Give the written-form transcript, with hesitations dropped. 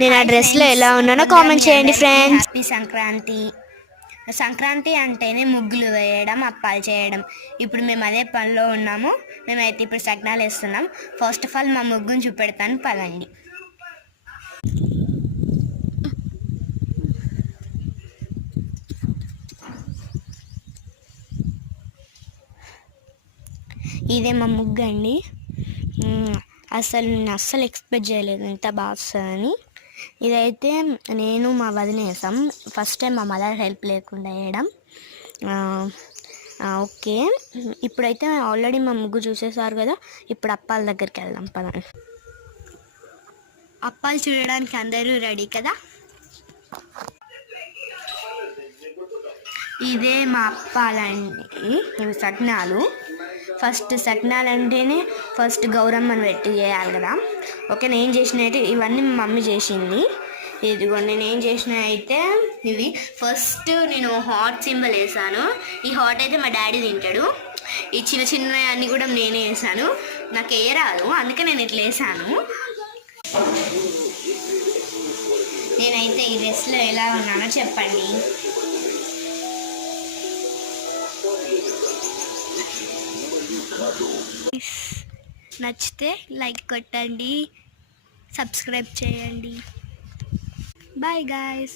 నేను ఆ డ్రెస్లో ఎలా ఉన్నానో కామెంట్ చేయండి ఫ్రెండ్స్. హ్యాపీ సంక్రాంతి. సంక్రాంతి అంటేనే ముగ్గులు వేయడం, అప్పాలు చేయడం. ఇప్పుడు మేము అదే పనిలో ఉన్నాము. మేమైతే ఇప్పుడు సగ్నాలు వేస్తున్నాం. ఫస్ట్ ఆఫ్ ఆల్ మా ముగ్గుని చూపెడతాను, పదండి. ఇదే మా ముగ్గు అండి. నేను అస్సలు ఎక్స్పెక్ట్ చేయలేదు ఇంత బాగా వస్తుందని. ఇదైతే నేను మా వదిన వేసాం. ఫస్ట్ టైం మా మదర్ హెల్ప్ లేకుండా వేయడం. ఓకే, ఇప్పుడైతే ఆల్రెడీ మా ముగ్గు చూసేసారు కదా. ఇప్పుడు అప్పాల దగ్గరికి వెళ్దాం పదండి. అప్పాలు చూడడానికి అందరూ రెడీ కదా. ఇదే మా అప్పాలండి, ఇవి సగ్నాలు. ఫస్ట్ సగ్నాలు అంటేనే ఫస్ట్ గౌరమ్మని పెట్టి చేయాలి కదా. ఓకే, నేను చేసినట్టు ఇవన్నీ మా మమ్మీ చేసింది. ఇదిగోండి నేను చేసిన అయితే ఇది. ఫస్ట్ నేను హాట్ సింబల్ వేసాను. ఈ హాట్ అయితే మా డాడీ తింటాడు. ఈ చిన్న చిన్న అన్నీ కూడా నేనే వేసాను. నాకు వేయరాదు, అందుకే నేను ఇట్లా వేసాను. నేనైతే ఈ డ్రెస్లో ఎలా ఉన్నానో చెప్పండి. నచ్చితే లైక్ కొట్టండి, సబ్స్క్రైబ్ చేయండి. Bye guys.